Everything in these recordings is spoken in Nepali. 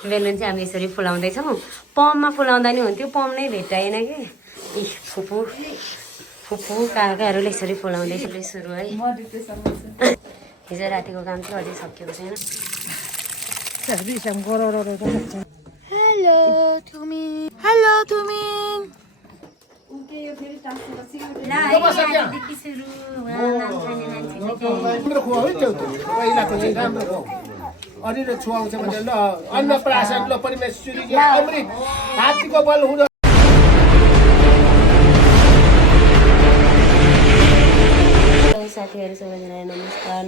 बेलुन चाहिँ हामी यसरी फुलाउँदैछौँ। पम्पमा फुलाउँदा नि हुन्थ्यो, पम्प नै भेट्टाएन कि। इ फुपू काकाहरूले यसरी फुलाउँदैछ सुरु है। हिजो रातिको काम चाहिँ अझै सकिएको छैन। हेलो तुमिन अनि छुवाउँछ भने ल अन्नप्राशन ल परमेश्वरीको अमृत हातको बल हुँदो। साथीहरू सबैजनालाई नमस्कार,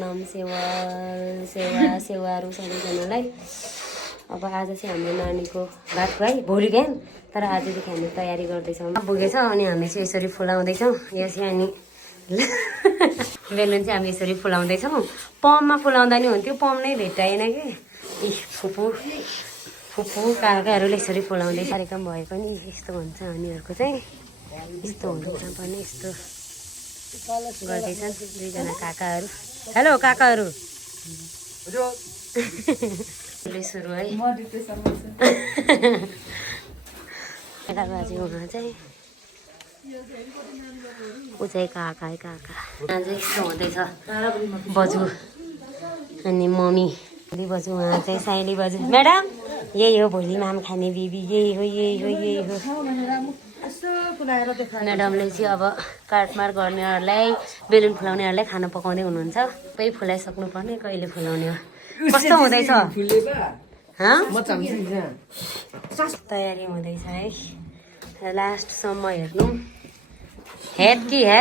सेवाहरू सबैजनालाई। अब आज चाहिँ हाम्रो नानीको बात है भोलि बिहान, तर आजदेखि हामी तयारी गर्दैछौँ। पुगेछ अनि हामी चाहिँ यसरी फुलाउँदैछौँ। यो चाहिँ अनि बेलुन चाहिँ हामी यसरी फुलाउँदैछौँ। पम्पमा फुलाउँदा नि हुन्थ्यो, पम्प नै भेट्टाएन कि। इ फुपू काकाहरूले यसरी फुलाउँदै कार्यक्रम भए पनि यस्तो हुन्छ उनीहरूको चाहिँ। यस्तो हुनु पनि यस्तो गर्दैछन् दुईजना काकाहरू। हेलो काकाहरू सुरु है। केटा बाजे उहाँ चाहिँ ऊ चाहिँ काका यहाँ चाहिँ यस्तो हुँदैछ बजु अनि मम्मी बजु, उहाँ चाहिँ साइली बजु। म्याडम यही हो भोलि माम खाने बेबी, यही हो। म्याडमले चाहिँ अब काटमार गर्नेहरूलाई, बेलुन फुलाउनेहरूलाई खाना पकाउँदै हुनुहुन्छ। सबै फुलाइसक्नु पर्ने, कहिले फुलाउने हो। कस्तो हुँदैछ? तयारी हुँदैछ है। लास्टसम्म हेर्नु। हेत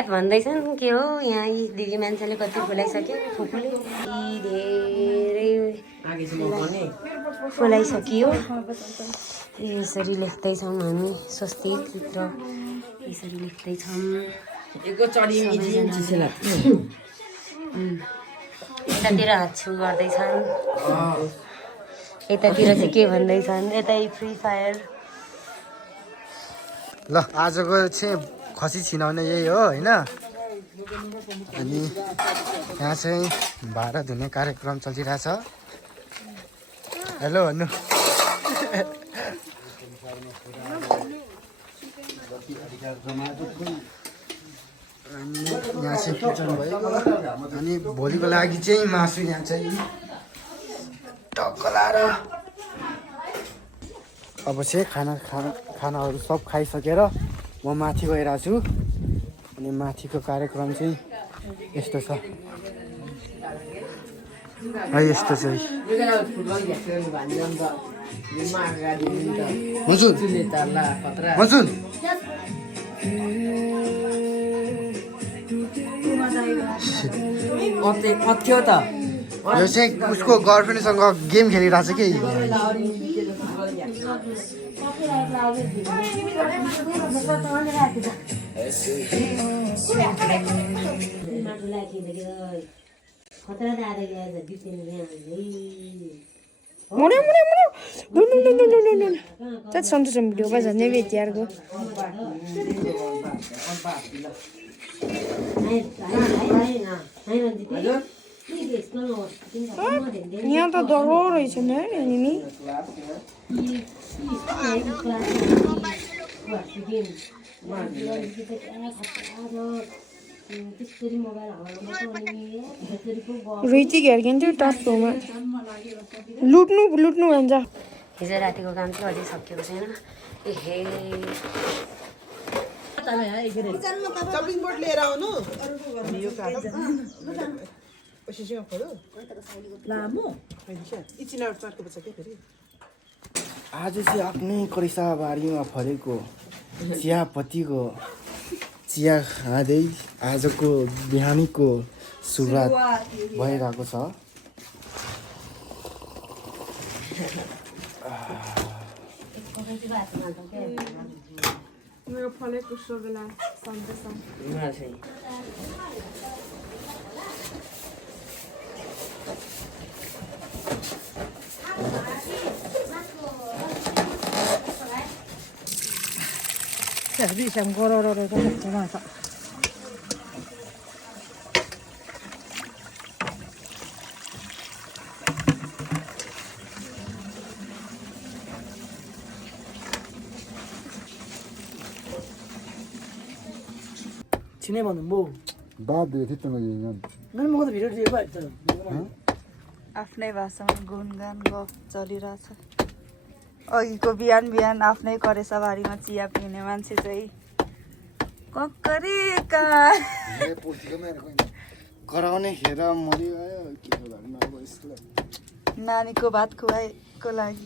भन्दैछन् के हो यहाँ। यी दिदी मान्छेले कति फुलाइसक्यो, फुपूले धेरै फुलाइसकियो। यसरी लेख्दैछौँ हामी स्वस्तिभित्र, यसरी लेख्दैछौँ। यतातिर हात छु गर्दैछन्, यतातिर चाहिँ के भन्दैछन्, यतै फ्री फायर। ल आजको चाहिँ खसी छिनाउने यही हो होइन। अनि यहाँ चाहिँ भाँडा धुने कार्यक्रम चलिरहेछ। हेलो भन्नु। अनि यहाँ चाहिँ किचन भयो। अनि भोलिको लागि चाहिँ मासु यहाँ चाहिँ टक्क लाएर अब चाहिँ खानाहरू सब खाइसकेर म माथि गइरहेको छु। अनि माथिको कार्यक्रम चाहिँ यस्तो छ है। यस्तो चाहिँ यो चाहिँ उसको गर्लफ्रेन्डसँग गेम खेलिरहेको छ कि। Chắc xong tôi video bây giờ nhớ về tiệt cô. यहाँ त डरो रहेछ नि अनि रुइती घेर्किन्थ्यो टास्कोमा लुट्नु भन्छ। हिजो रातिको काम चाहिँ अझै सकिएको छैन। बोर्ड लिएर आउनु आज चाहिँ आफ्नै करिसाबारीमा फलेको चियापत्तीको चिया खाँदै आजको बिहानीको सुरुवात भइरहेको छ। मेरो फलेको बेला सन्देश serviciam gorororo tomata. छिनै भन्नु म बाद 됐던 거지 그냥. नन म त भिडियो दिएको हैन त आफ्नै भाषामा गुनगान गफ चलिरहेछ अघिको बिहान बिहान आफ्नै करेसाबारीमा चिया पिउने मान्छे चाहिँ कक्करीका कराउने खेर मरियो के गर्नु अब यसलाई नानीको भात खुवाएको लागि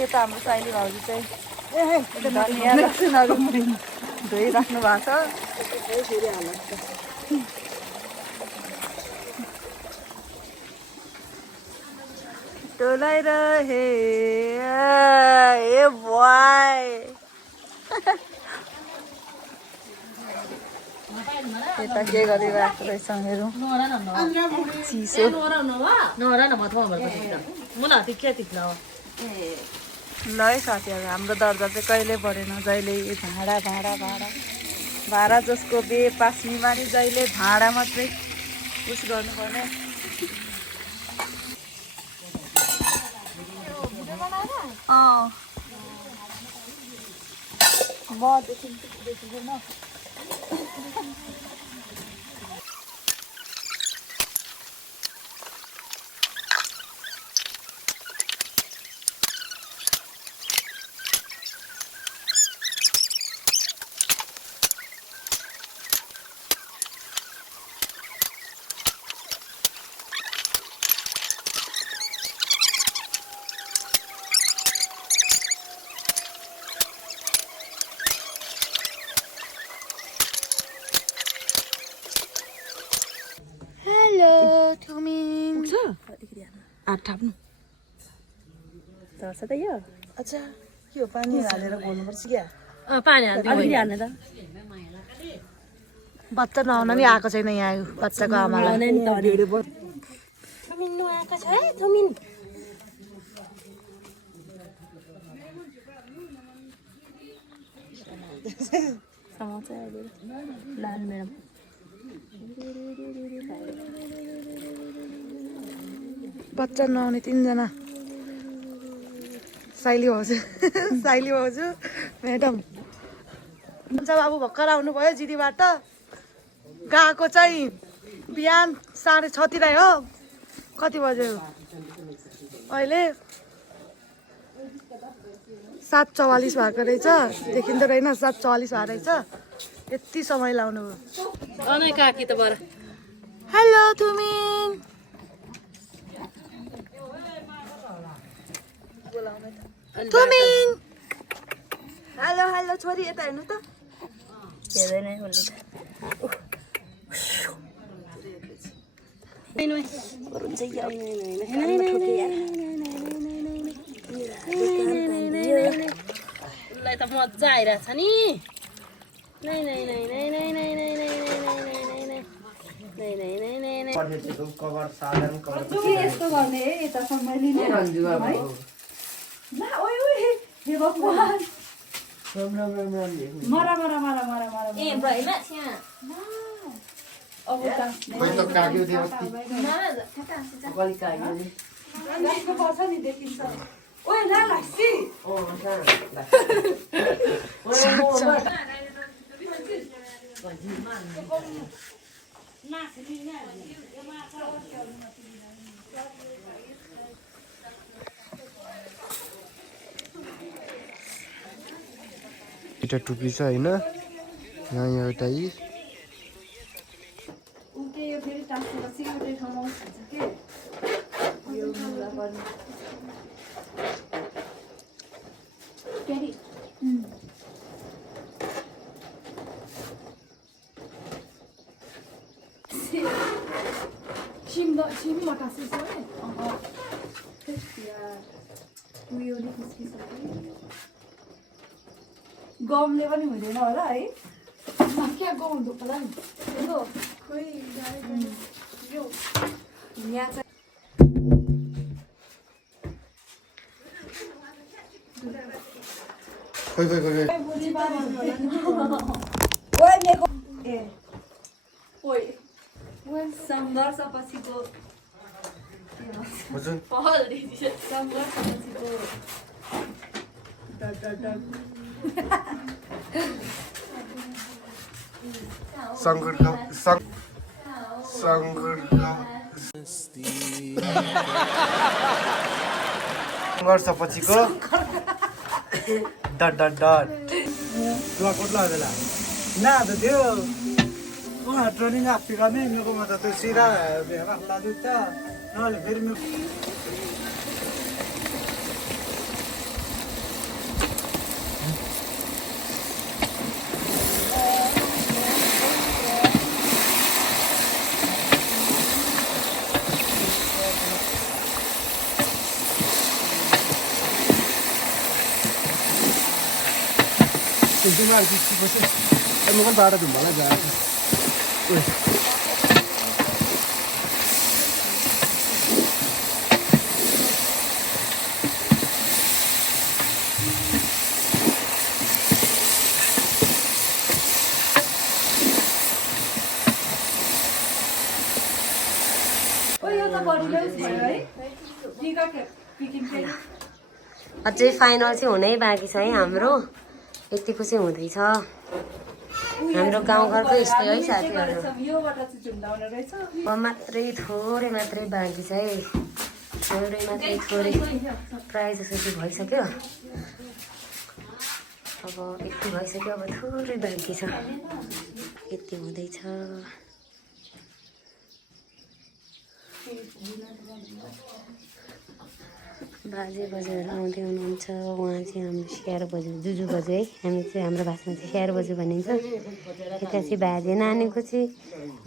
यता हाम्रो साइली भाउजू चाहिँ धनियाँ लसुनहरू धोइराख्नु भएको छ डोलाइरहे ए बोय यता के गरिरहेको रहेछ मेरो चिसो ल है साथीहरू हाम्रो दर्जा चाहिँ कहिले बढेन जहिले भाँडा भाँडा भाँडा भाडा जसको बे पास्मीमा नि जहिले भाँडा मात्रै उस गर्नुपर्ने देखिँदैन थाप्नु चल्छ त यो अच्छा यो पानी हालेर घोल्नुपर्छ क्या पानी हाल्ने त बच्चा नआउन नि आएको छैन यहाँ बच्चाको आमालाई थुमिन आएको छ है थुमिन लाल म्याडम बच्चा नआउने 3 जना साइली भाउजू म्याडम हुन्छ बाबु भर्खर आउनुभयो जिरीबाट गएको चाहिँ बिहान 6:30 तिर हो कति बज्यो अहिले 7:44 भएको रहेछ देखिँदो रहेन 7:44 भएको रहेछ यति समय लाउनु अनै काकी त बरा hello Tumin Tumin hello hello छोरी यता हेर्नु त हेर्दैन उसले उसलाई त मजा आइरहेछ नि यस्तो गर्ने है यतासम्म लिने मरा मरा मरा मरा मरा ए भइमा छ्या अब त खोइ त काग्यो त्यो गाईको पर्छ नि देखिन्छ ओइ ला लासी एउटा टुपी छ हैन यहाँ एउटा यी उके यो फेरि टास्नु सिक्युरिटी ठाउँमा हुन्छ के यो मुला पनि फेरि सिम मटासी छ नि उयो नि गमले पनि हुँदैन होला है क्या गम हुन्छ होला नि खोइ यो यहाँ चाहिँ खोइ खोइ खोइ सङ्घर्षपछिको हजुर सङ्घर्षपछिको सङ्घर्ष पछिको डट डट डट कुठला बेला ना त त्यो उहाँ ट्रेनिङ आफै गर्ने मेकोमा त त्यो सिधा भेगा लाग्यो त नभए फेरि Ano kan para dun malaga? अझै फाइनल चाहिँ हुनै बाँकी छ है हाम्रो। यतिको चाहिँ हुँदैछ हाम्रो गाउँघरको यस्तै है साथीहरू। अब मात्रै थोरै मात्रै बाँकी छ है, थोरै प्रायः जस्तो चाहिँ भइसक्यो। अब यति भइसक्यो, अब थोरै बाँकी छ, यति हुँदैछ। बाजे बजूहरू आउँदै हुनुहुन्छ। उहाँ चाहिँ हाम्रो स्याहार बजू जुजु बजू है, हामी चाहिँ हाम्रो भाषामा चाहिँ स्याहार बजू भनिन्छ। यता चाहिँ बाजे नानीको चाहिँ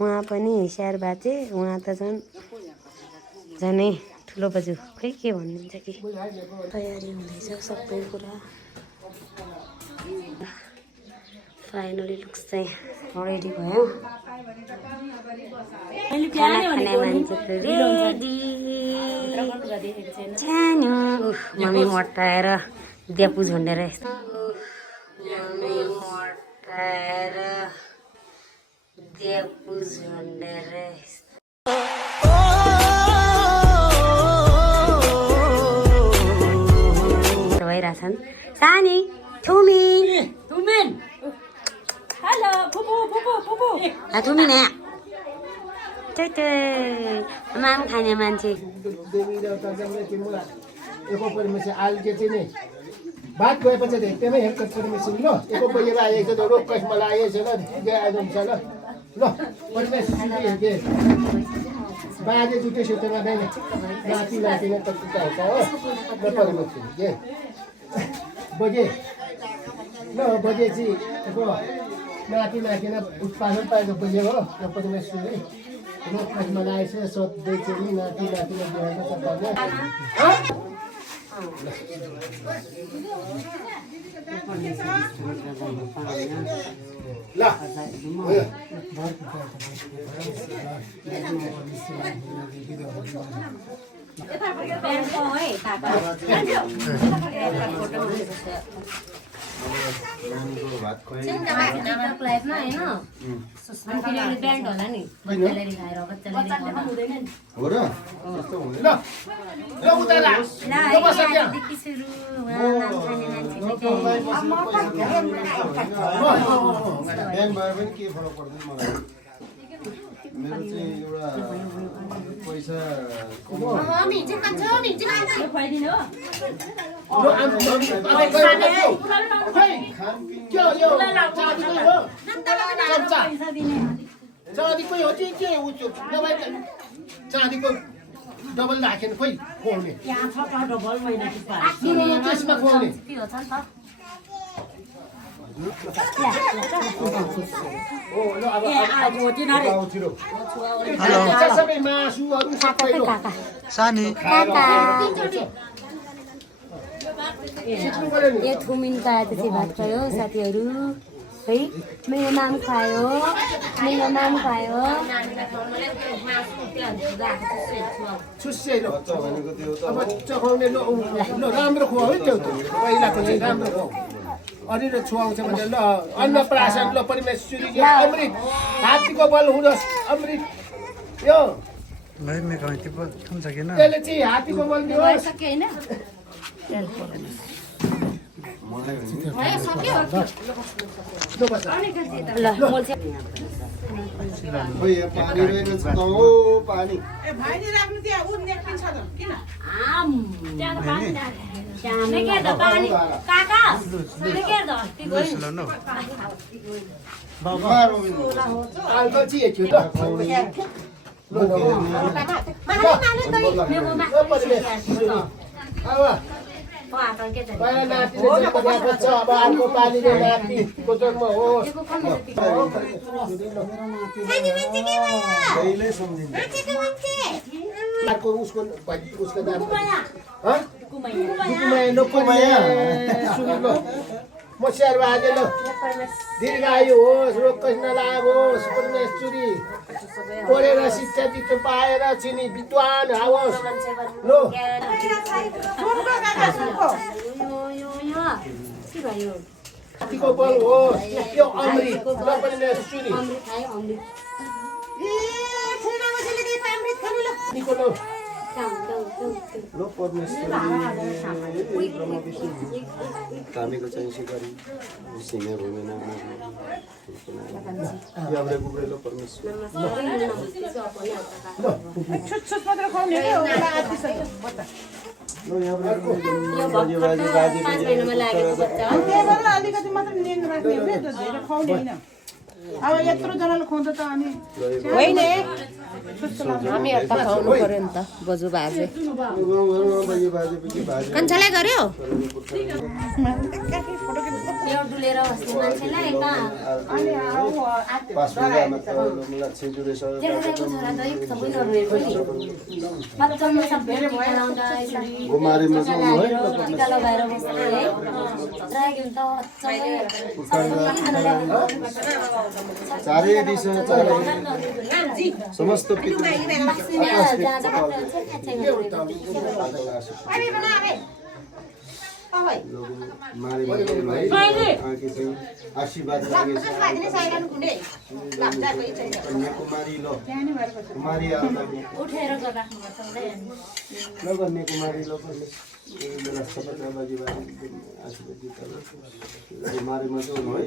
उहाँ पनि स्याहार बाजे, उहाँ त झनै ठुलो बजू, खै के भन्नुहुन्छ कि। तयारी हुँदैछ सबै कुरा। फाइनली लुक्स चाहिँ रेडी भयो। खाना खाने मान्छे रेडी। मम्मी मोटाएर देपु झुन्डेर मम्मी मोटाएर देपु झुन्डेर भइरहेछन्। सानी ठुमिन ठुमिन हेलो फुपू फुपू फुपू ठुमिन माम खाने मान्छे बात गएपछि एकदमै हेल्थ परमिसन ल एको बजेर आएको छ रोग कस मलाई आएछ ल आएको हुन्छ ल ल बाजे जुटे सुतेमादैन नाति नातिले त कुटाएको हो परमिसन के बजे ल बजे चाहिँ एको नाति नातिना उत्पादन पाएको बजे हो र परमिसन रोग कस मलाई आएछ सोध्दै चाहिँ नाति नातिले दिएको छ ल ब्यान्ड होला नि मेरो चाहिँ एउटा पैसा चाँदीको हो चाहिँ के चाँदीको डबल राखेन खोइ खुवाउने त्यसमा खुवाउने सबै मासुहरू सबै सानी यो थुमिन पाएपछि भात खायो साथीहरू है। मेरो नाम खायो, मेरो नाम खायो। छुस्से लो अब चखाउने लो राम्रो खुवाऊ है त्यो पहिलाको चाहिँ राम्रो खुवाऊ। अनि र छुवाउँछ भने ल अन्नप्राशन ल परमेश्वरी अमृत हात्तीको बल हुनुहोस् अमृत यो त्यसले चाहिँ हात्तीको बल दियोस्। ल म चाहिँ खोइ यहाँ पानी रहेछ त हो पानी पहिला नातिले जन्म दिएको छ अब अर्को पालिले नातिको जन्म होस् कहिल्यै सम्झिन्छ अर्को उसको नाम कुमाया सुनिलो म स्याहार बाजे ल दीर्घायु होस् रोग कष्ट नलागोस् परमेश्वरी पढेर शिक्षा दीक्षा पाएर छिनी विद्वान होस् लो कतिको बल होस् त्यो अमृत ल परमेश्वरी निको लो परमेश्वरी ब्रह्म विष्णु कामेको चाहिँ सिकारी सिंह भूमिना याब्रे गुब्रे लो परमेश्वरी लो याब्रे बाजे बाजे बाजे अलिकति मात्र नियम राख्ने हो क्या धेरै खुवाउँदैन अब यत्रो जनाले खुवाउँदा त अनि होइन हामीहरू त खुवाउनु पर्यो नि त बोजू बाजे कन्छालाई गर्यो डुलेर बस्ने मान्छेलाई चारै दिशा समस्त आशीर्वाद कन्याकुमारी लो कुमारी उठेर कन्याकुमारी लो मेरा सपना बाजी मारे मजो है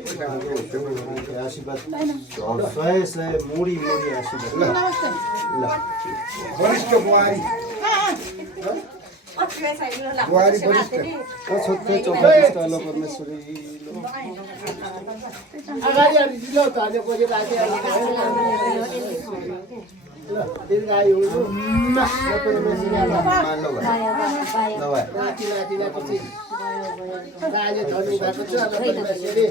आशीर्वाद सय सय मुडी मुडी आशीर्वाद ल वरिष्ठ बुहारी बुहारी वरिष्ठ छोटो चौबीस लो परमेश्वरी लो अगाडि अलि दिलो त अहिले पछि राति दीर्घायु परमेश्वरी नाति नातिलाई पछि गाईले धनी भएको छ परमेश्वरी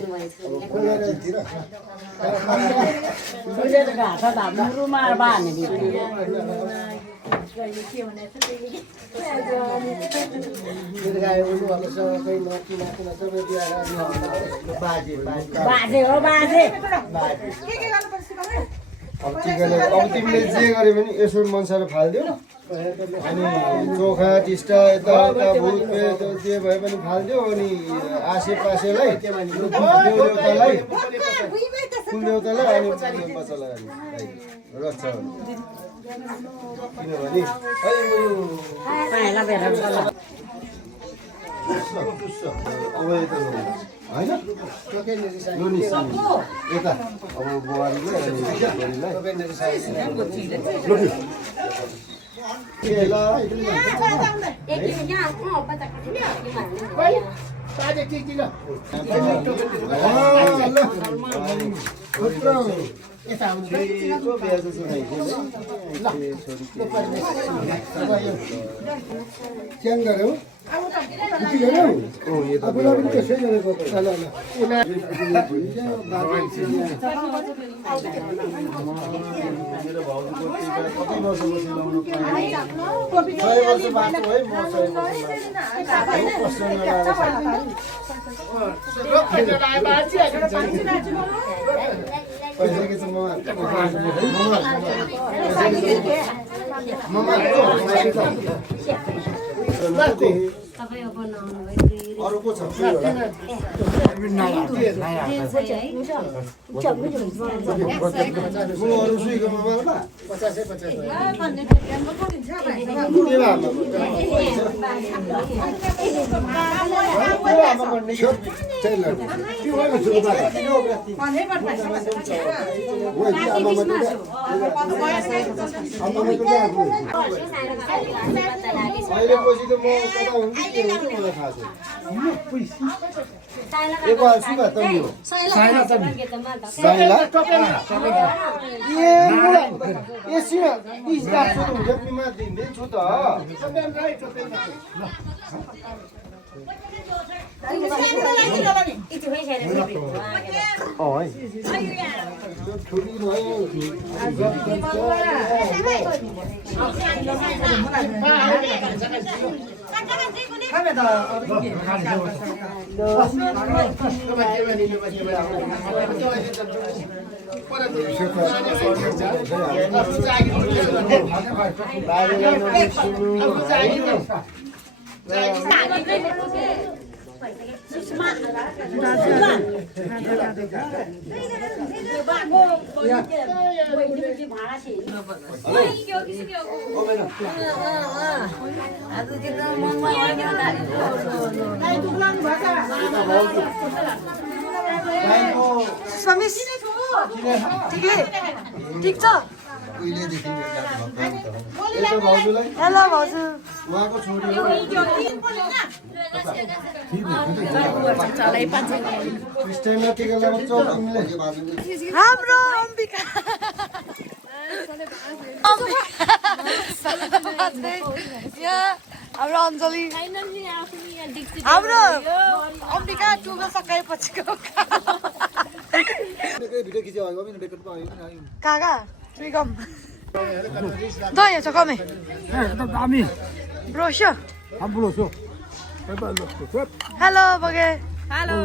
दीर्घायु अब सबै नाति नातिलाई सबै दिएर बाजे बाजे हो बाजे अब तिमीले जे गर्यो भने यसो मनसार फालिदियो अनि चोखा टिस्टा यता भुत पेट जे भए पनि फालिदियो अनि आसेपासेलाई देउतालाई कुलदेउतालाई अनि बच्चालाई रक्छ किनभने अब यता होइन यो निस्किने यता अब बुहारीलाई अनि बाजे के किन यता आउनु च्याङ गऱ्यौ मेरो भाउजूको टिका कति वर्ष पछि लाउनु पाएँ 6 वर्ष बाँच्छु है म 6 वर्ष अरूको छ अरू सुईको मोबाइलमा 50 आमा भन्ने के होइन सुरु बात ओइ कि आमा मत अहिले पछि त म कता हुन्छु के हुन्छ मलाई थाहा छैन एक बार सुगा त नि साइला त साइला ए मुला ए सिना इस रात छ त हुन्छ बिमा दिँदै छु त छोरी भयो ठिक छ हेलो भाउजू उहाँको छोरी क्रिस्टियनमा टिका लगाउँछ तिमीले हाम्रो अम्बिका यहाँ हाम्रो अञ्जली हाम्रो अम्बिका टुगो सकाएपछिको काका ट्रिगम दही छ कमे ब्रोसो हेलो बगे हेलो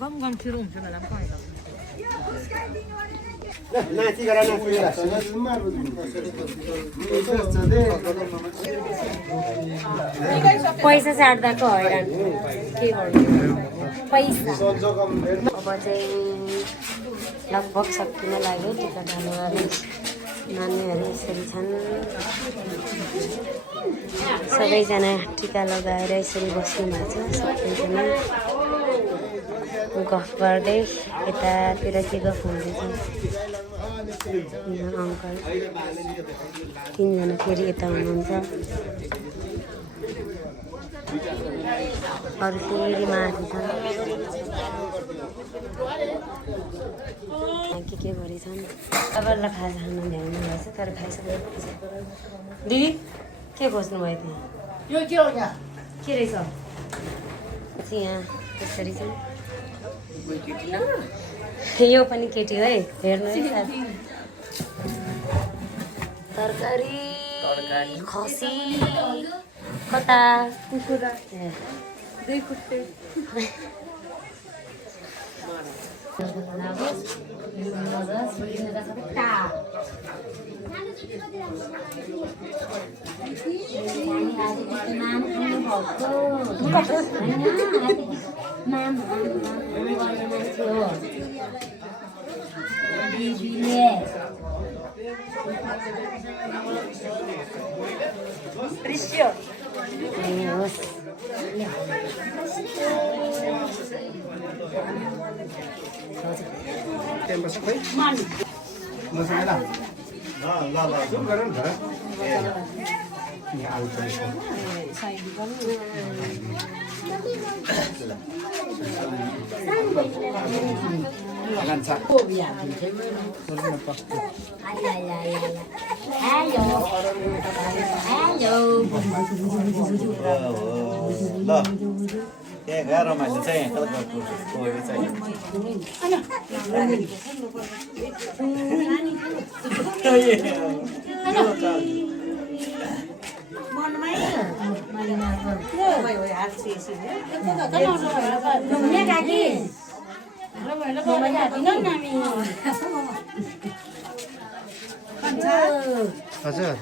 गम गम छिरो हुन्छ मलाई पनि नाची गर नाची पैसा साट्दाको हैरान के गर्नु पैसा अब चाहिँ लगभग सकिन लाग्यो टिका खानु नानीहरू यसरी छन् सबैजना टिका लगाएर यसरी बस्नु भएको छ सबैजना गफ गर्दै यतातिर के गफ हुँदैछ अङ्कल तिनजना फेरि यता हुनुहुन्छ अरू फेरि माथि छन् के गरेछन् तपाईँहरूलाई खाजा खानु भ्याउनु भएछ तर खाइसक्यो दिदी के खोज्नु भयो त्यहाँ के रहेछ यहाँ त्यसरी चाहिँ यो पनि केटी है हेर्नु है तरकारी खसी कता कुखुरा दुई कुट्टे त्यहाँ गएर रमाइलो चाहिँ कलकत्ताको चाहिँ हजुर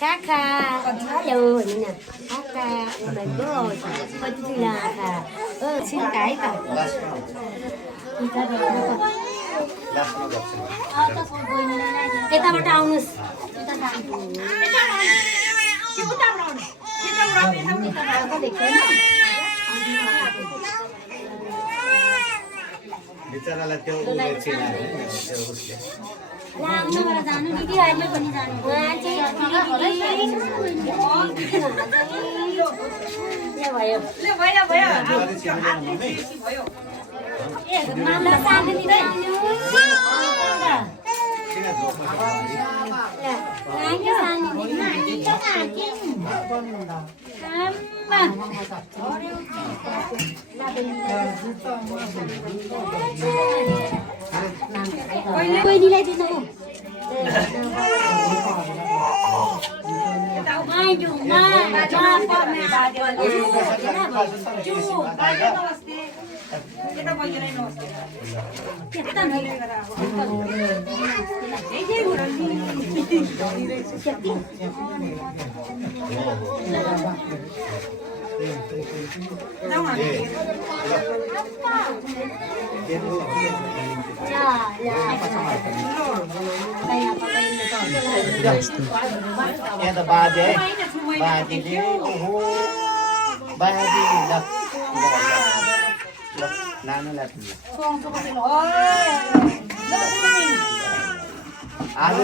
काका हेलो होइन काका कति ठुला आँखा छिल्का है त यताबाट आउनुहोस् बिचरालाई त्यो उसले जानु दिदी अहिले पनि जानु बहिनीलाई दिनु यहाँ त बाजे है बाजेले ओहो बाजे ल लानु लाग्छ आज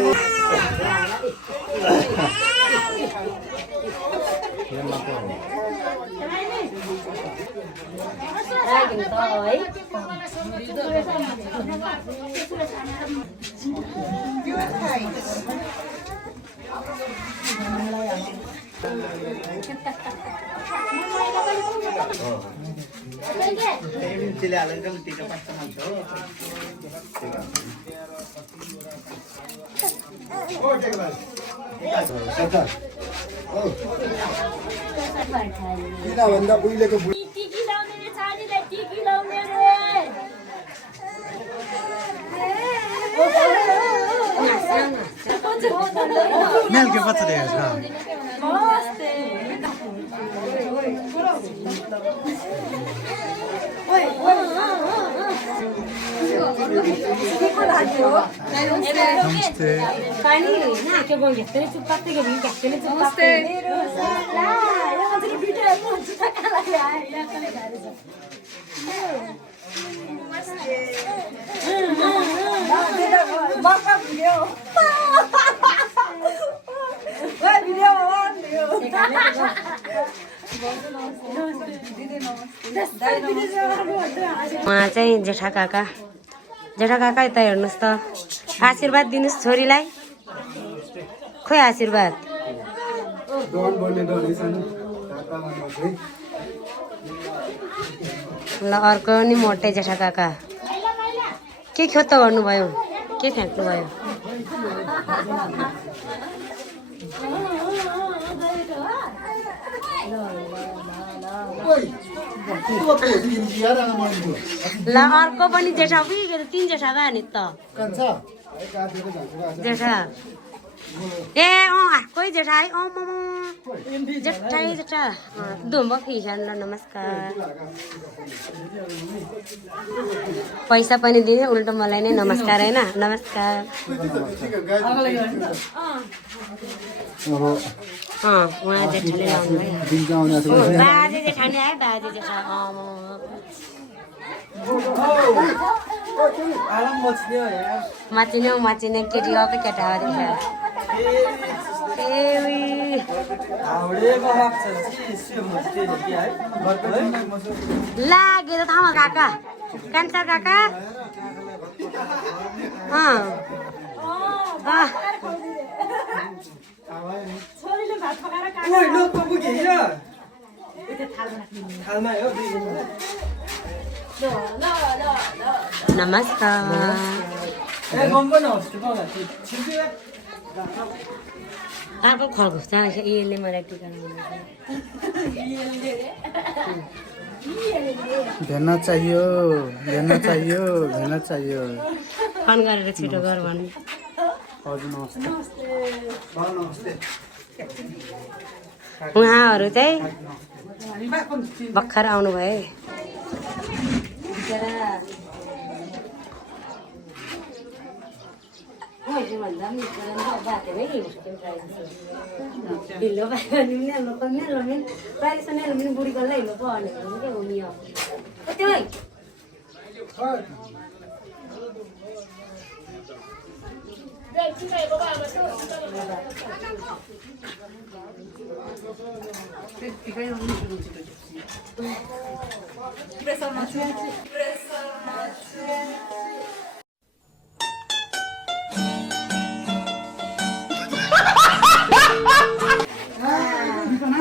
चिले हालेर टिका पास्ता मान्छ हो किनभन्दा उहिलेको मेलके पछि देखेको नमस्ते पानी नाक्यो बोल घेतले चुप्पाते के भी घेतले चुप्पाते ला यो मान्छेले भिडियो हुन्छ त काला ल्याए याकले गाडी छ नमस्ते बापा भिडियो ओए भिडियो अन दियो उहाँ चाहिँ जेठा काका यता हेर्नुहोस् त आशीर्वाद दिनुहोस् छोरीलाई खोइ आशीर्वाद ल अर्को नि मोटे जेठा काका के ख्योत्त गर्नुभयो के फ्याँक्नुभयो ल अर्को पनि जेठा उयो 3 जेठा भयो नि त जेठा ए कोही जेठा है जेठा धुम्बो खिसान ल नमस्कार पैसा पनि दिने उल्टो मलाई नै नमस्कार होइन नमस्कार उहाँ जेठाले लाउनु भयो बाजे जेठानी आयो बाजे जेठा माचिने केटी आएको केटा लाग्यो त थाहा काका क्यान्सर काका नमस्कार अर्को खरगोस जान्छ यसले मलाई टिका भेट्न चाहियो फोन गरेर छिटो गर भन्नु हजुर नमस्ते नमस्ते उहाँहरू चाहिँ भर्खर आउनुभयो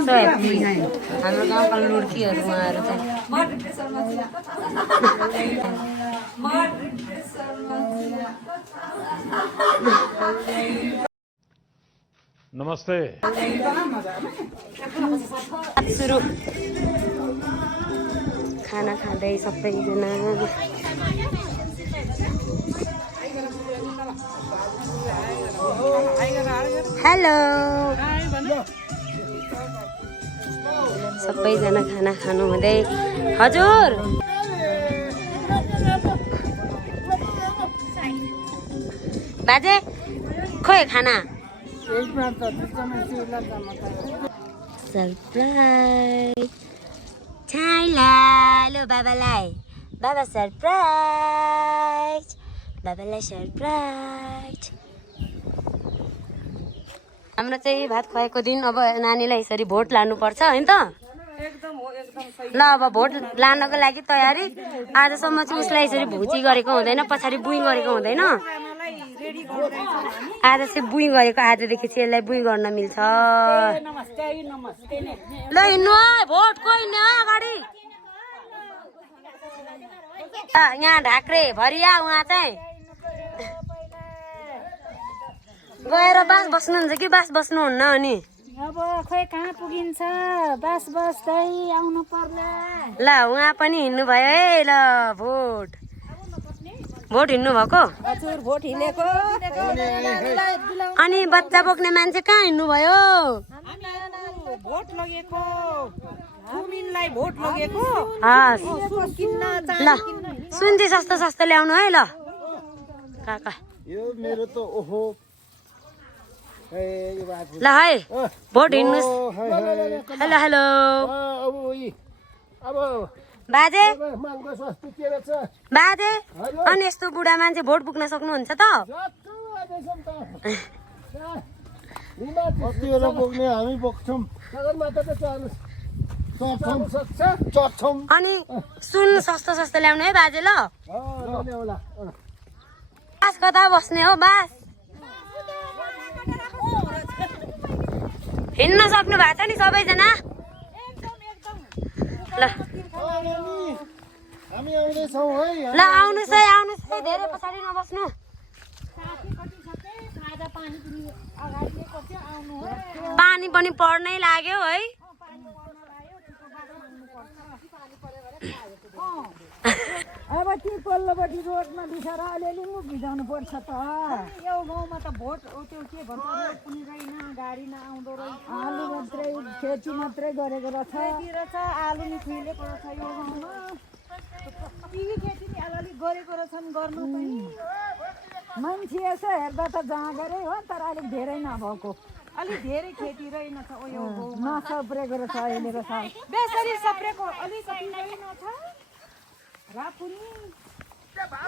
हाम्रो गाउँका लुड्कीहरू उहाँहरू चाहिँ नमस्ते सुरु खाना खाँदै सबैजना हेलो सबैजना खाना खानु हुँदै हजुर बाजे खोइ खाना सरप्राइज छाइला लो बाबालाई बाबा सरप्राइज बाबालाई सरप्राइज हाम्रो चाहिँ भात खुवाएको दिन अब नानीलाई यसरी भोट लानुपर्छ होइन त ल अब भोट लानको लागि तयारी आजसम्म चाहिँ उसलाई यसरी भुची गरेको हुँदैन पछाडि बुई गरेको हुँदैन आज चाहिँ बुई गरेको आजदेखि चाहिँ यसलाई बुई गर्न मिल्छ ल हिँड्नु भोट कोही न अगाडि यहाँ ढाक्रे भरिया उहाँ चाहिँ गएर बास बस्नुहुन्छ कि बास बस्नुहुन्न अनि अब खोइ कहाँ पुगिन्छ बास बस्दै आउनु पर्ला ल उहाँ पनि हिँड्नु भयो है ल भोट हिँड्नु भएको हजुर भोट हिँडेको अनि बच्चा बोक्ने मान्छे कहाँ हिँड्नु भयो भोट लगेको कुमिनलाई भोट लगेको हस् किन्न ल सुन चाहिँ सस्तो सस्तो ल्याउनु है ल काका यो मेरो त ओहो ल है भोट हिँड्नुहोस् हेलो हेलो बाजे बाजे अनि यस्तो बुढा मान्छे भोट पुग्न सक्नुहुन्छ त कतिवटा बोक्ने हामी बोक्छौँ अनि सुन सस्तो सस्तो ल्याउनु है बाजे ल बास कता बस्ने हो बास हिँड्न सक्नु भएको छ नि सबैजना ल हामी आउँदैछौँ है ल आउनुहोस् है धेरै पछाडि नबस्नु पानी पनि पर्नै लाग्यो है अब ती पल्लोपट्टि रोडमा बिसार अलिअलि मुख भिजाउनु पर्छ त यो गाउँमा त भोट त्यो के भन्छ रोड पनि रहेन गाडी नआउँदो रहेछ आलु मात्रै खेती मात्रै गरेको रहेछ आलु नि खुइलेको रहेछ यो गाउँमा टिभी खेती नि अलिअलि गरेको रहेछन् गर्नु पनि मान्छे यसो हेर्दा त जहाँ गरे हो तर अलिक धेरै नभएको अलिक धेरै खेती रहेन छ यो नसप्रेको रहेछ अहिले रहेछ बेसरी सप्रेको अलिकति रहेन छ रापुनी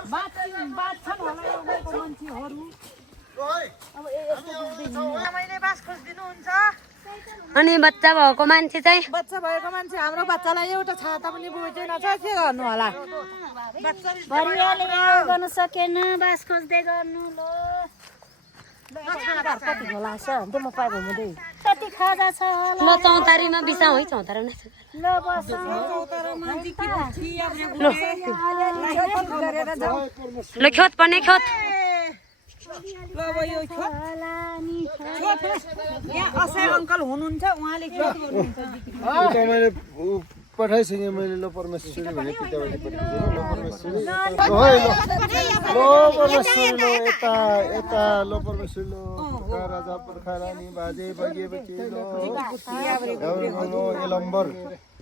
बाँच्छन् होला यो गाउँको मान्छेहरू अब मैले बास खोजिदिनुहुन्छ अनि बच्चा भएको मान्छे चाहिँ बच्चा भएको मान्छे हाम्रो बच्चालाई एउटा छाता पनि बुझेन छ के गर्नु होला भरियाले गर्नु सकेन बास खोज्दै गर्नु कति होला म पाइ घुम्दै कति खाजा छ ल चौतारीमा बिसाउँ है चौतारीमा ल बस ल खेत पनि खेत यहाँ असय अङ्कल हुनुहुन्छ उहाँले तपाईँले पठाइसकेँ मैले लो परमेश्वरी भने किताबले पठाइदिनु लो परमेश्वरी लो परमेश्वरी लो यता यता लो परमेश्वरी लो पुर्खा राजा पुर्खा रानी बाजे बगे बच्चे लो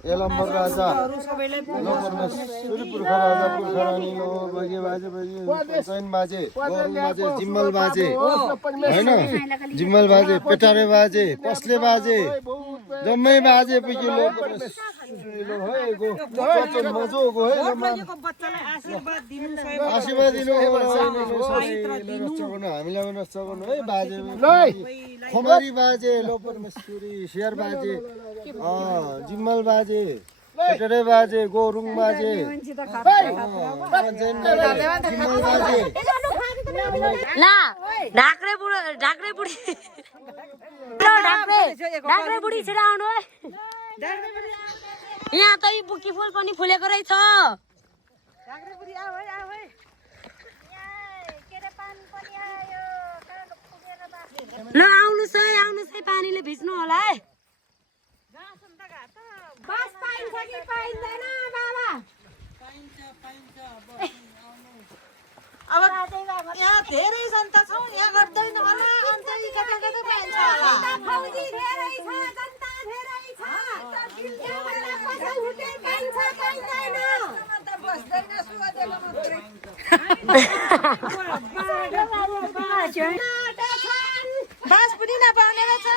एलम्बर राजा लो परमेश्वरी पुर्खा राजा पुर्खा रानी लो बगे बाजे बगे सैन बाजे गौरङ बाजे जिम्मल बाजे हैन जिम्मल बाजे पेटारे बाजे पस्ले बाजे जम्मै बाजे पुग्यो लो लो है गो चचन मजो गो है आशीर्वाद दिनु हामीलाई नचगनु है बाजे खमरी बाजे लो परमेश्वरी शेर बाजे जिम्मल बाजे पेटरे बाजे गौरुङ बाजे जिम्मल बाजे ला ढाक्रे बुढी ढाक्रे बुढी छिरा आउनु है यहाँ त बुकी फुल पनि फुलेको रहेछ ल आउनुहोस् है पानीले भिज्नु होला है बस पाइन्छ कि पाइँदैन बाबा अब यहाँ धेरै जनता छौँ यहाँ गर्दैन होला अन्त कता कता पाइन्छ होला फौजी धेरै छ जनता धेरै छ पैसा उठे पाइन्छ पाइँदैन त बस्दैन सुवादेला मात्रै बास पनि नपाउने रहेछ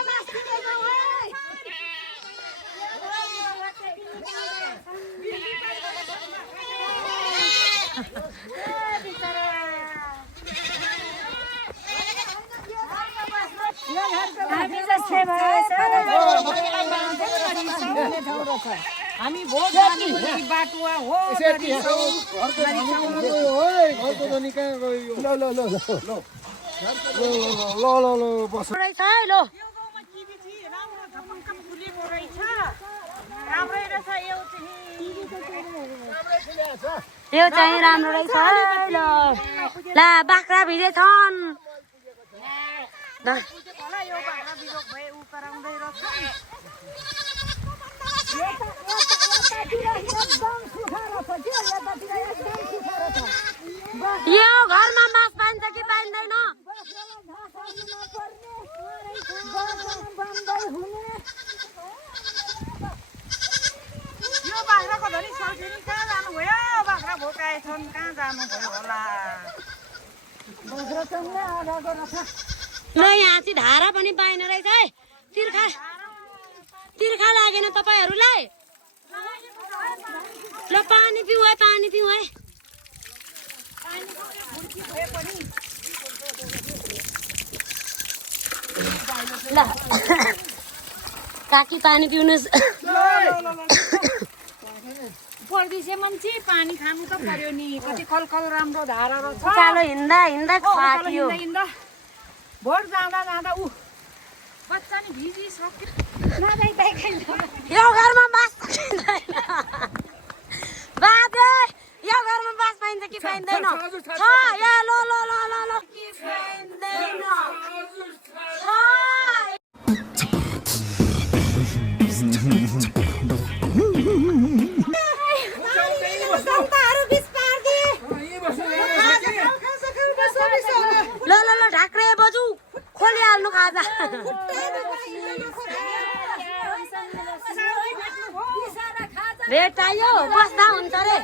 हामी भोट बाटुवा हो बस रहेछ है लो यो चाहिँ राम्रो रहेछ है ल ला बाख्रा भिजेछन् यो घरमा मास पाइन्छ कि पाइँदैन यो बाख्राको धनी सकिनी कहाँ जानुभयो बाख्रा भोकाएछन् कहाँ जानुभयो होला ल यहाँ चाहिँ धारा पनि पाएन रहेछ है तिर्खा लागेन तपाईँहरूलाई ल पानी पिउ है ल काकी पानी पिउनुहोस् परदेशी मान्छे पानी खानु त पर्यो नि कति कलकल राम्रो धारा रहेछ उकालो हिँड्दा फाट्यो भोट जाँदा ऊ बच्चा नि भिजिसक्यो यो घरमा बास बाजे यो घरमा बास पाइन्छ कि पाइँदैन ल ढाक्रे बजु खोलिहाल्नु खाजा भेटायो बस्दा हुन्छ रे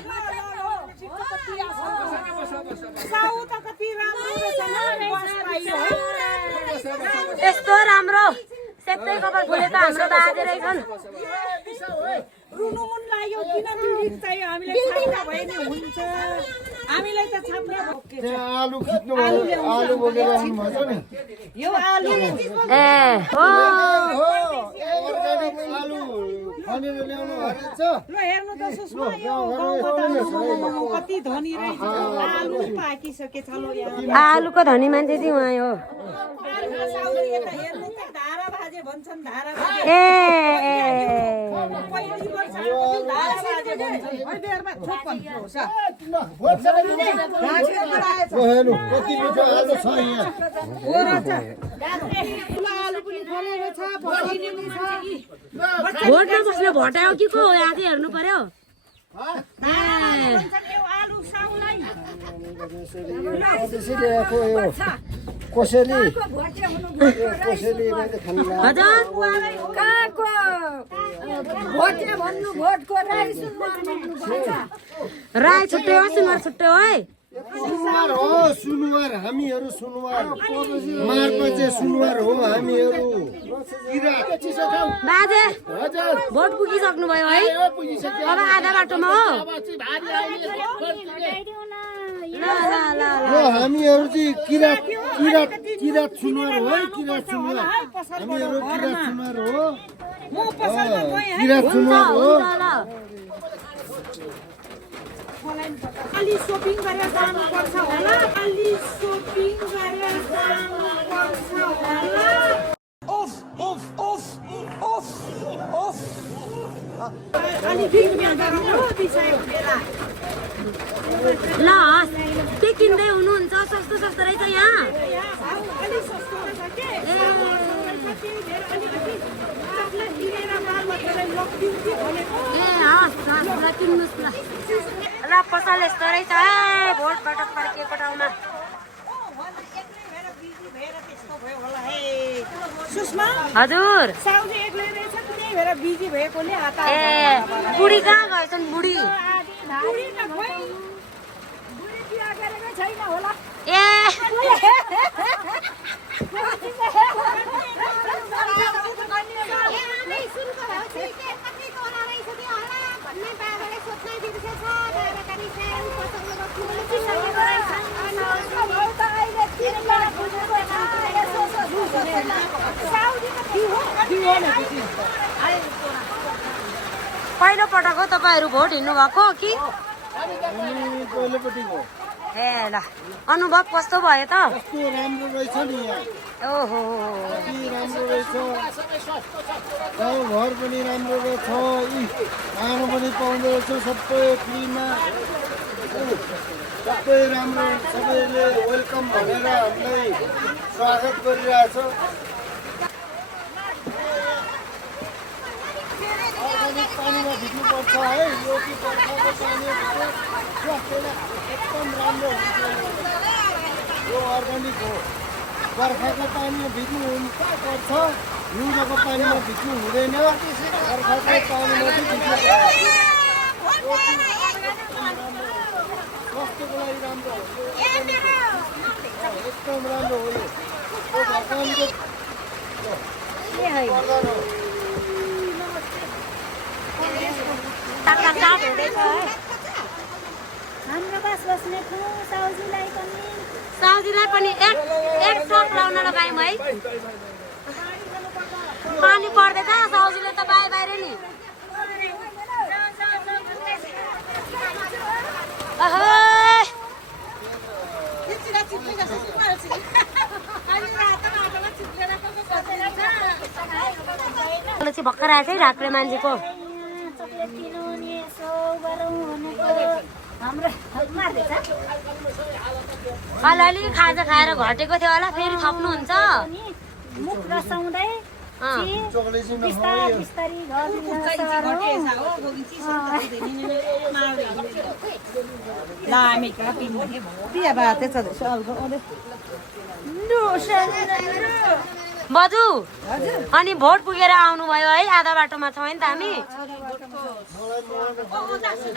यस्तो राम्रो सेतै कपाल फुलेको हाम्रो बाजे रहेछन् रुनु मुन लाग्यो किन पीडित चाहिँ हामीलाई छाप्दा भए नि हुन्छ हामीलाई त छाप्ने आलु खिच्नु आलु बोकेर आउनु भन्छ नि यो आलु ए हो अर्ग्यानिक आलु खनेर ल्याउनु भएको छ ल हेर्नु त सुस्मा यो गाउँमा त कति धनी रहेछ आलु पाकिसकेछ लो यहाँ आलुको धनी मान्छे चाहिँ उहाँ हो यता हेर्नु त धारा भाजे भन्छन् धारा ए पहिलो वर्ष धारा बाजे भन्छन् बेरमा थोक भन्नुहोस् हेर्नु कति मिठो आलु छ यहाँ हो रहेछ आलु पनि फलेको छ फलिने पनि छ भोटमा बस्ने भटायो कि को हो यहाँ चाहिँ हेर्नु पर्यो आलु साउलाई त्यसैले आएको यो कोसेली कोसेली मैले खानु हजुर कहाँको भोटे भन्नु भोटको राई सुनवार भन्नु भन्छ राई छुट्टै हो सुनवार छुट्टै हो है सुनवार हो सुनवार हामीहरू सुनवार मार्पा चाहिँ सुनवार हो हामीहरू बाजे भोट पुगिसक्नु भयो है अब आधा बाटोमा हो ल ल ल ल हामीहरू चाहिँ किरात सुनवार हो है किरात सुनवार हामीहरू किरात सुनवार हो किरात सुनवार हो ल अलि सोपिङ गरेर जानुपर्छ होला अलि सोपिङ गरेर जानुपर्छ होला अलि बिग्रिया गर्नु विषय बेला ल के किन्दै हुनुहुन्छ सस्तो सस्तो रहेछ यहाँ अलि सस्तो रहेछ के चक्लेट किनेर बालबच्चालाई लगिदिउँ कि भनेको ए हस् ल किन्नुहोस् ल ल पसल यस्तो रहेछ है भोटबाट फर्किएको ठाउँमा सुषमा हजुर साउजी एक्लै रहेछ कुनै भएर बिजी भएकोले हाता ए बुढी कहाँ गएछन् बुढी बुढी त खोइ बुढी बिहा गरेकै छैन होला ए पहिलो पटक हो तपाईँहरू भोट हिँड्नु भएको कि पहिलोपट्टिको ए ल अनुभव कस्तो भयो त कस्तो राम्रो रहेछ नि यहाँ ओहो कति राम्रो रहेछ गाउँ घर पनि राम्रो रहेछ खानु पनि पाउँदो रहेछ सबै फ्रीमा सबै राम्रो सबैले वेलकम भनेर हामीलाई स्वागत गरिरहेछ अर्ग्यानिक पानीमा भिज्नुपर्छ है यो कि बर्खाको पानी एकदम राम्रो हुन्छ यो अर्ग्यानिक हो बर्खाको पानीमा भिज्नु पर्छ हिउँदको पानीमा भिज्नु हुँदैन बर्खाको पानीमा चाहिँ भिज्नु स्वास्थ्यको लागि राम्रो हो एकदम राम्रो हो यो भगवान्को वरदान हो हाम्रो बास बस्ने साउजीलाई पनि एक सक लाउन लगायौँ है पानी पर्दैछ साउजीले त बाहिर बाहिर नि चाहिँ भर्खर आएछ है राख्रे मान्छेको अलिअलि खाजा खाएर घटेको थियो होला फेरि थप्नुहुन्छ मुख रसाउँदै बिस्तारी बजु अनि भोट पुगेर आउनुभयो है आधा बाटोमा छौँ नि त हामी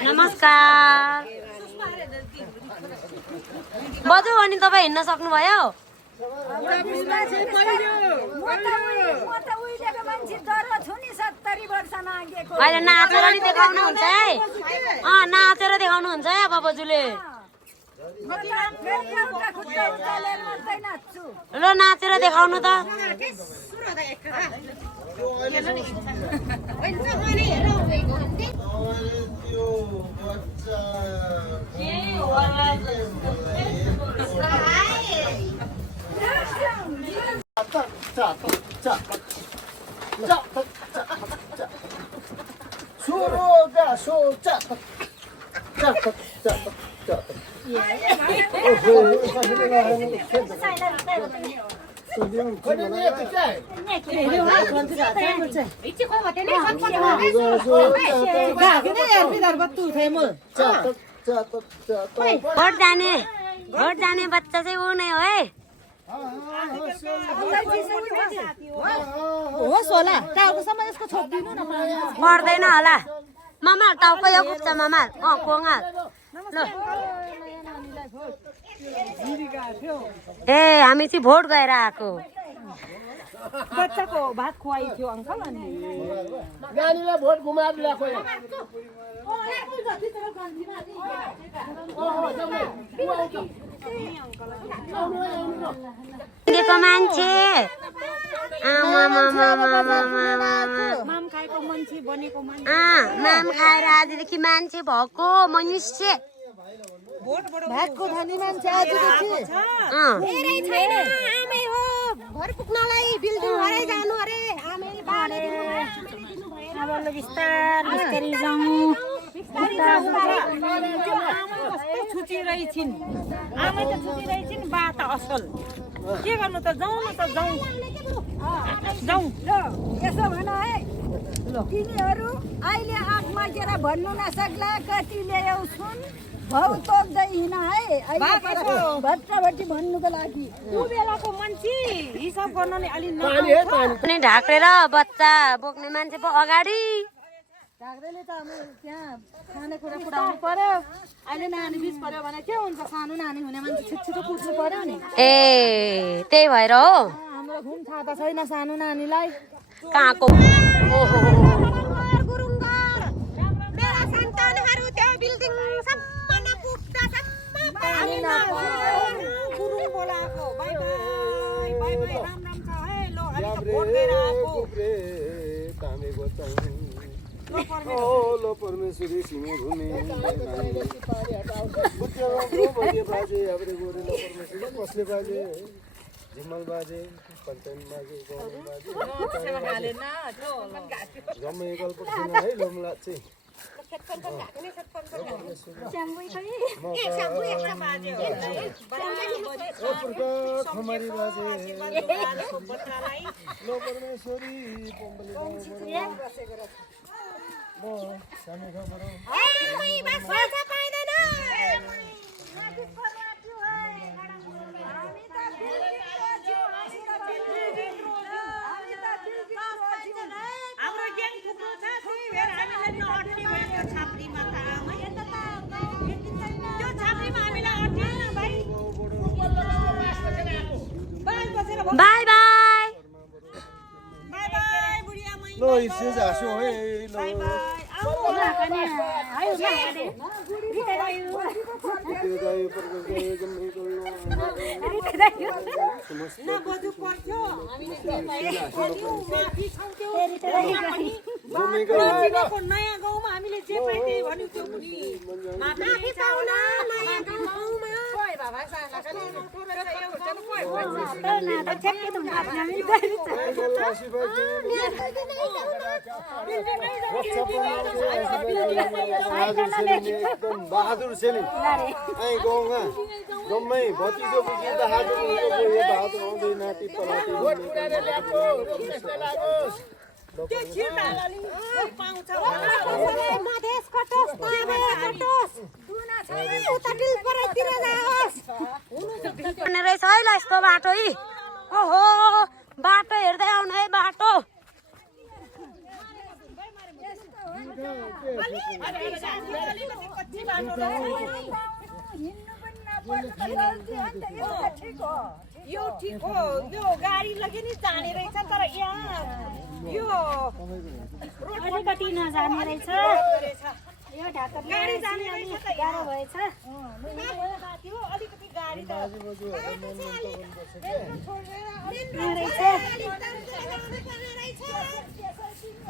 नमस्कार बजु अनि तपाईँ हिँड्न सक्नुभयो अहिले नाचेर नि देखाउनुहुन्छ है नाचेर देखाउनुहुन्छ है अब बजुले ल नाचेर देखाउनु त सुरुगा सोचा भोट जाने बच्चा चाहिँ ऊ नै हो है होस् होला टाउकोसम्म यसको छोपिदिनु न पर्दैन होला मामा टाउको यो पुग्छ मामा कोङ्गा ल ए हामी चाहिँ भोट गएर आएको बच्चाको भात खुवाइ थियो अङ्कल अनि नानीलाई भोट घुमाएर ल्याएको को मान्छे माम खाएको मान्छे बनेको मान्छे माम खाएर आजदेखि मान्छे भएको मनुष्य भातको धनी मान्छे आजदेखि धेरै छैन आमै हो घर पुग्नलाई बिल्डिङ भरै जानु अरे आमै बाले अब ल बिस्तारै जाउँ छुची रहेछिन् आमै त छुची रहेछिन् बा त असल के गर्नु त जाउँ न त जाउँ यसो भन है तिनीहरू अहिले आँख मागेर भन्नु नसक्ला कति ल्यायौ सुन भाउ तोक्दै हिँड है भट्टाभट्टी भन्नुको लागि ऊ बेलाको मान्छे हिसाब गर्न नि अलि पनि ढाक्रेर बच्चा बोक्ने मान्छे पो अगाडि ढाक्रेले त अब त्यहाँ खानेकुरा कुराउनु पर्यो अहिले नानी बिच पर्यो भने के हुन्छ सानो नानी हुने मान्छे छिटो पुग्नु पर्यो नि ए त्यही भएर हो हाम्रो घुम थाहा त छैन सानो नानीलाई कहाँको गुरुङ बोलाएको बाई बाई राम राम छ है ल हामी त भोट गएर आएको लो परमेश्वरी सिंह भूमि बाजे अब परमेश्वरी कसले बाजे झिमल बाजे पञ्चायत बाजे जम्मै कल्प छैन है लोमला चाहिँ खमारी बाजे लो परमेश्वरी सानो खबर हाम्रो ग्याङ थुप्रो छ हामीलाई नअट्ने भएको छाप्रीमा त आमै त्यो छाप्रीमा हामीलाई अट्दैन भाइ बाई बाई बाई बाई बुढिया मै लो इससे जासो है लो बजु पर्थ्यो नयाँ गाउँमा हामीले जे पाइ त्यही भन्यो त्यो बुढी बहादुर सेली आई गाउँमा जम्मै भतिजो बुझी बहादुर बहादुर आउँदैन टिप्पलाटी त्यो छिर्तालले पाउँछ मधेस कटोस कटोस उता डिलपरातिर जाओस् रहेछ है ल यस्तो बाटो है ओहो बाटो हेर्दै आउनु है बाटो यो ठिक हो यो गाडी लगे नि जाने रहेछ तर यहाँ यो अलिकति नजाने रहेछ यो ढाका गाडी जाने रहेछ गाह्रो भएछ अलिकति गाडी त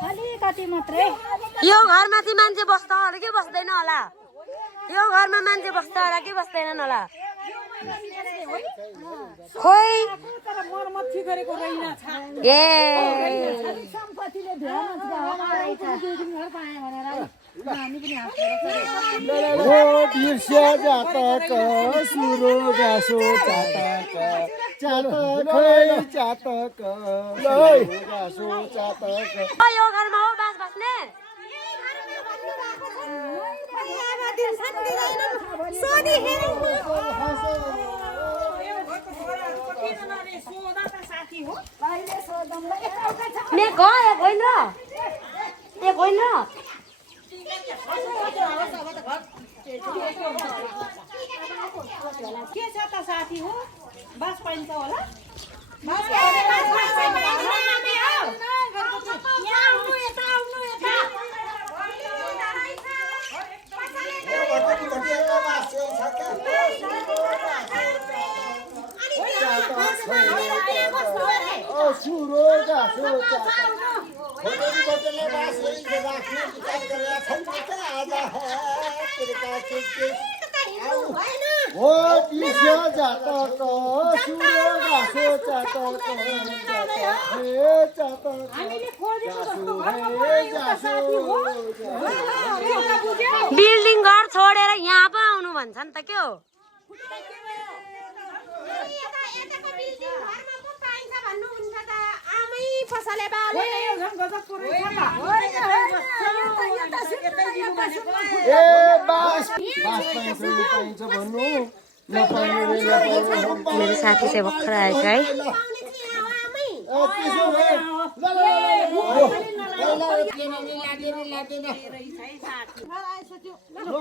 अलिकति मात्रै यो घरमाथि मान्छे बस्छ होला कि बस्दैन होला यो घरमा मान्छे बस्छ होला कि बस्दैनन् होला खोइ तर मर्मत गरेको रहेन ए कतिले ध्यान हो बिर्स्या जातक सुरो गाँसो चातक चातक चातक गाँसो चातक यो घरमा हो बास बस्ने मैं गए होइन र एक होइन र के छ त साथी हो बस पाइन्छ होला सुरो गाँसो हो बिर्स्या जातक सुरो गाँसो चातक बिल्डिङ घर छोडेर यहाँ पो आउनु भन्छ नि त के हो ए बास पाइन्छ भन्नु मेरो साथी चाहिँ भर्खर आएछ है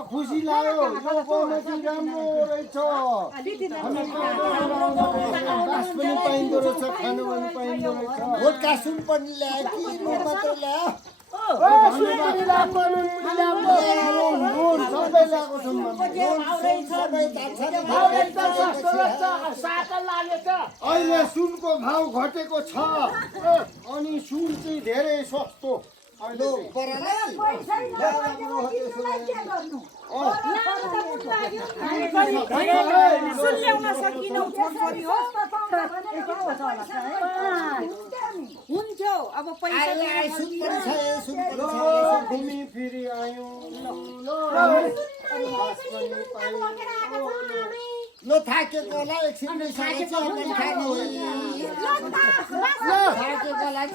खुसी लाग्यो यो गाउँमा चाहिँ राम्रो रहेछ बास पनि पाइँदो रहेछ खानु पनि पाइँदो रहेछ भोटका सुन पनि ल्यायो कि मात्र ल्यायो अहिले सुनको भाउ घटेको छ अनि सुन चाहिँ धेरै सस्तो हुन्थ्यो अब पैसा घुमी फेरि आयौँ ल थाकेकोलाई एकछिन खानु थाकेकोलाई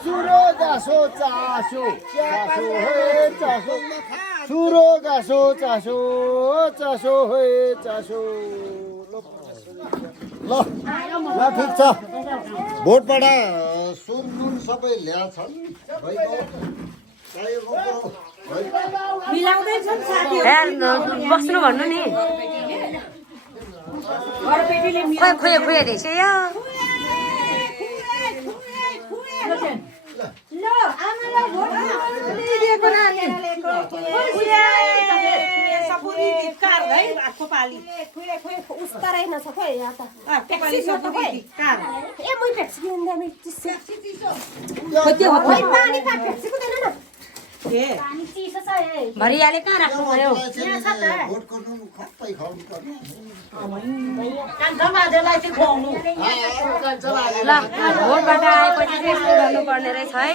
सुरो गाँसो चासो सुरो गाँसो चासो चासो हे चासो ल ठिक छ भोटबाट सुन नुन सबै ल्याछन् बस्नु भन्नु नि खोइ रहेछ यो भरियाले कहाँ राख्नु पर्यो ल भोटबाट आएपछि चाहिँ यस्तो गर्नुपर्ने रहेछ है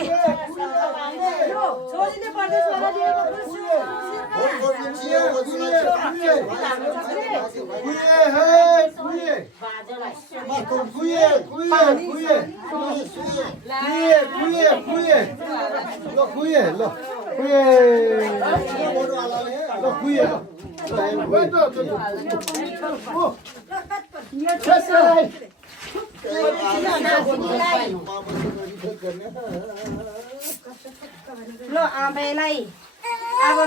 ल आमेलाई अब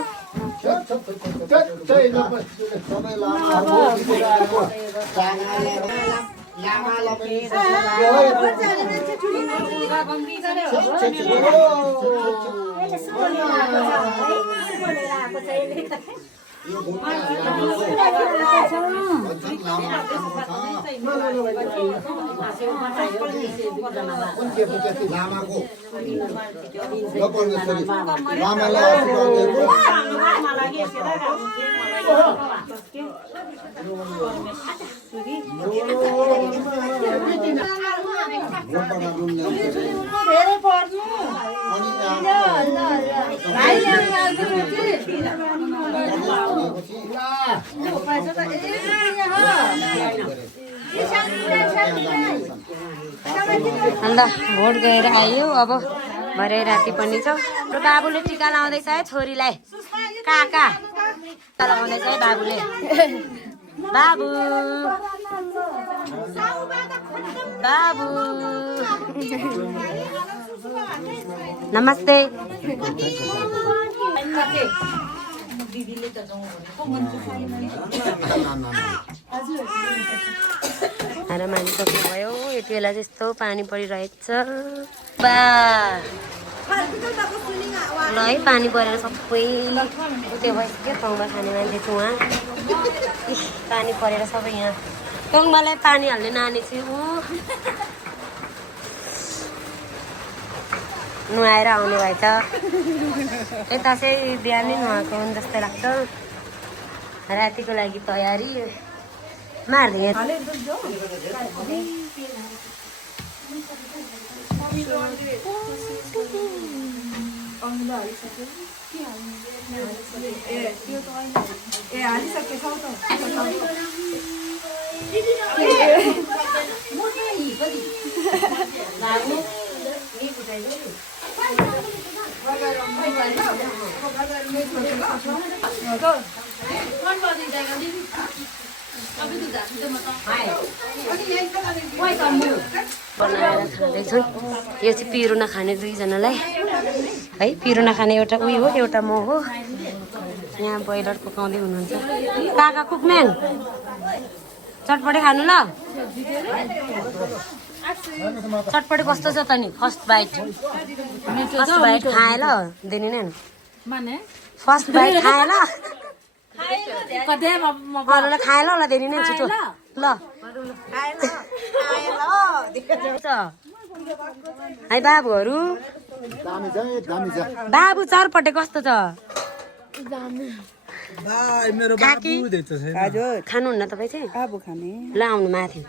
कुन के पुगेको लामाको नपर्मेश्वरी लामालाई आशीर्वाद दिएको धेरै पर्नु अन्त भोट गएर आयो अब भरे राति पनि छ र बाबुले टिका लाउँदैछ है छोरीलाई काका टिका लाउँदैछ है बाबुले बाबु बाबु नमस्ते खाना मानिसक्नु भयो यति बेला चाहिँ यस्तो पानी परिरहेछ बा ल है पानी परेर सबै उत्यो भइसक्यो तङमा खाने मान्छे छु उहाँ पानी परेर सबै यहाँ तङमालाई पानी हाल्ने नानी छु नुहाएर आउनु भएछ यता चाहिँ बिहानै नुहाएको हुन् जस्तो लाग्छ रातिको लागि तयारी मारिदिएँ बनाएर खाँदैछौँ यो चाहिँ पिरो नखाने दुईजनालाई है पिरो नखाने एउटा उयो हो एउटा म हो यहाँ ब्रोइलर पकाउँदै हुनुहुन्छ काका कुकम्यान चटपटे खानु ल चटपटे कस्तो छ त नि फर्स्ट बाइट खाए ल दिने नै फर्स्ट बाइट खाए ल अरूलाई खाए ल दिने नै छिटो ल है बाबुहरू बाबु चटपटे कस्तो छ खानुहुन्न तपाईँ चाहिँ बाबु खाने ल आउनु माथि